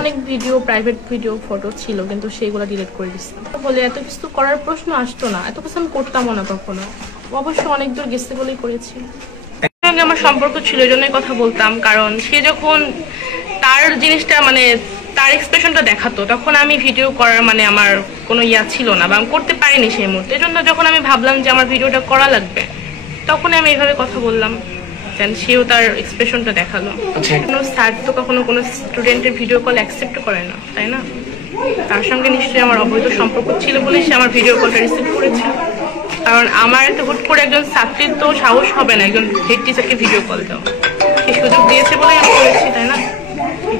অনেক video, private video, photo ছিল, কিন্তু সেগুলো ডিলিট করে দিচ্ছি। বলে এত কিছু করার প্রশ্ন আসতো না, এত কিছু আমি করতামও না কখনো। অবশ্য অনেক দূর গেছে বলেই করেছি। আমার সম্পর্ক ছিল, এই জন্যই কথা বলতাম, কারণ সে যখন তার জিনিসটা মানে তার এক্সপ্রেশনটা দেখাতো, তখন আমি ভিডিও করার মানে আমার কোনো ইয়া ছিল না, বা আমি করতে পারিনি সেই মুহূর্তে। এই জন্য যখন আমি ভাবলাম যে আমার ভিডিওটা করা লাগবে, তখন আমি এইভাবে কথা বললাম, সেও তার এক্সপ্রেশনটা দেখালো। কোনো স্যার তো কখনো কোনো স্টুডেন্টের ভিডিও কল অ্যাকসেপ্ট করে না, তাই না? তার সঙ্গে নিশ্চয়ই আমার অবৈধ সম্পর্ক ছিল বলে সে আমার ভিডিও কলটা রিসিভ করেছিল। কারণ আমার এত হুট করে একজন ছাত্রীর তো সাহস হবে না একজন হেড টিচারকে ভিডিও কল দাও, সে সুযোগ দিয়েছে বলেই আমি করেছি, তাই না?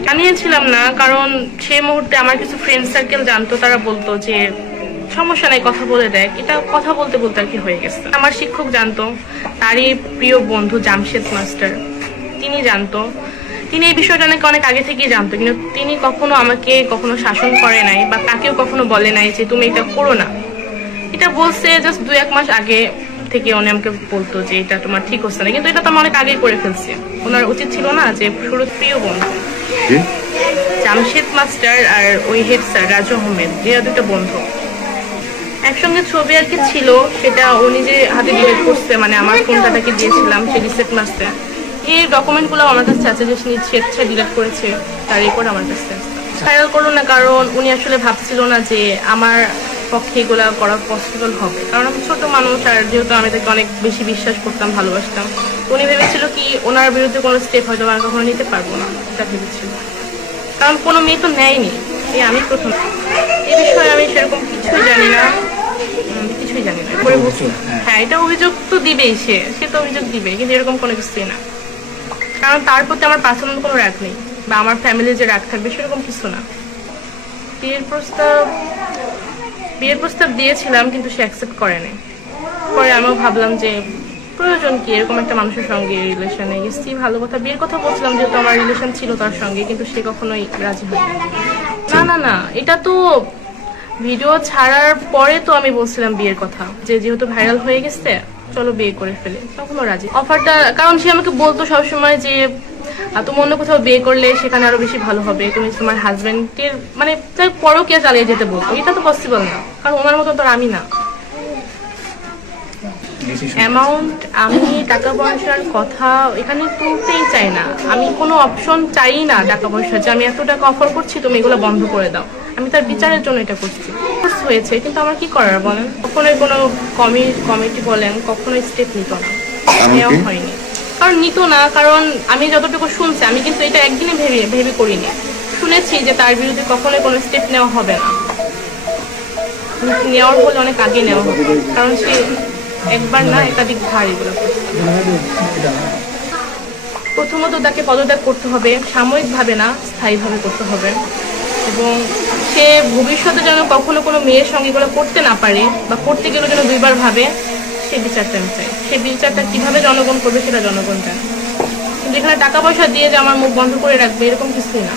জানিয়েছিলাম না, কারণ সেই মুহূর্তে আমার কিছু ফ্রেন্ড সার্কেল জানতো, তারা বলতো যে সমস্যা নাই, কথা বলে দেখ। এটা কথা বলতে বলতে আর কি হয়ে গেছে। আমার শিক্ষক জানতো, তারই প্রিয় বন্ধু জামশেদ মাস্টার, তিনি জানতো। তিনি এই বিষয়টা নাকি অনেক আগে থেকেই জানতো, কিন্তু তিনি কখনো আমাকে কখনো শাসন করে নাই, বা তাকেও কখনো বলে নাই যে তুমি এটা করো না। এটা বলছে জাস্ট 2-1 মাস আগে থেকে উনি আমাকে বলতো যে এটা তোমার ঠিক হচ্ছে না, কিন্তু এটা তো আমি অনেক আগেই করে ফেলছি। ওনার উচিত ছিল না যে শুরু প্রিয় বন্ধু জামশেদ মাস্টার আর ওই হেড স্যার রাজু আহমেদ, এরা দুটো বন্ধু একসঙ্গে ছবি আর কি ছিল, সেটা ও নিজে হাতে ডিলিট করছে, মানে আমার ফোনটা তাকে দিয়েছিলাম, সে রিসেট মারছে। এই ডকুমেন্টগুলো আমার কাছে আছে, যে স্বেচ্ছায় ডিলিট করেছে, তার রিপোর্ট আমার কাছে আছে। ভাইরাল করলো না, কারণ উনি আসলে ভাবছিল না যে আমার পক্ষে এগুলা করা পসিবল হবে, কারণ আমি ছোট মানুষ, আর যেহেতু আমি তাকে অনেক বেশি বিশ্বাস করতাম, ভালোবাসতাম। উনি ভেবেছিল কি ওনার বিরুদ্ধে কোনো স্টেপ হয়তো আমি কখনো নিতে পারবো না, এটা ভেবেছিল। কারণ কোনো মেয়ে তো নেয়নি, এই আমি প্রথম। এই বিষয়ে আমি সেরকম কিছুই জানি না, করে বলছি। হ্যাঁ, এটা অভিযোগ তো দিবেই, সে তো অভিযোগ দিবে, কিন্তু এরকম কোনো কিছুই না। কারণ তার প্রতি আমার পার্সোনাল কোনো রাগ নেই, বা আমার ফ্যামিলির যে রাগ থাকবে সেরকম কিছু না। বিয়ের প্রস্তাব দিয়েছিলাম, কিন্তু সে অ্যাকসেপ্ট করেনি। পরে আমিও ভাবলাম যে প্রয়োজন কি এরকম একটা মানুষের সঙ্গে রিলেশনে গেছি, ভালো কথা, বিয়ের কথা বলছিলাম, যেহেতু আমার রিলেশন ছিল তার সঙ্গে, কিন্তু সে কখনোই রাজি হয়নি। না, এটা তো ভিডিও ছাড়ার পরে তো আমি বলছিলাম বিয়ের কথা, যে যেহেতু ভাইরাল হয়ে গেছে চলো বিয়ে করে ফেলে, তখনও রাজি। অফারটা, কারণ সে আমাকে বলতো সবসময় যে তুমি অন্য কোথাও বিয়ে করলে সেখানে আরো বেশি ভালো হবে, তুমি তোমার হাজবেন্ডের মানে পরকীয়া চালিয়ে যেতে বলতো। এটা তো পসিবল না, কারণ ওনার মতো তো আমি না। অ্যামাউন্ট, আমি টাকা পয়সার কথা এখানে তুলতেই চাই না, আমি কোনো অপশন চাই না টাকা পয়সা, যে আমি এত টাকা অফার করছি তুমি এগুলো বন্ধ করে দাও। আমি তার বিচারের জন্য এটা করছি, হয়েছে, কিন্তু আমার কি করার বলেন? কখনোই কোনো কমিটি বলেন কখনোই স্টেপ নিত না, নেওয়া হয়নি। কারণ নিত না, কারণ আমি যতটুকু শুনছি, আমি কিন্তু এটা একদিনে ভেবে করিনি, শুনেছি যে তার বিরুদ্ধে কখনোই কোনো স্টেপ নেওয়া হবে না, নেওয়ার বলে অনেক আগে নেওয়া হবে, কারণ সে একবার না একাধিক ভার এগুলো করছে। প্রথমত তাকে পদত্যাগ করতে হবে, সাময়িকভাবে না স্থায়ীভাবে করতে হবে, এবং সে ভবিষ্যতে যেন কখনো কোনো মেয়ের সঙ্গে এগুলো করতে না পারে, বা করতে গেলে যেন 2বার ভাবে, সে বিচারটা আমি চাই। সে বিচারটা কিভাবে জনগণ করবে সেটা জনগণ জানে, কিন্তু এখানে টাকা পয়সা দিয়ে যে আমার মুখ বন্ধ করে রাখবে এরকম কিছুই না।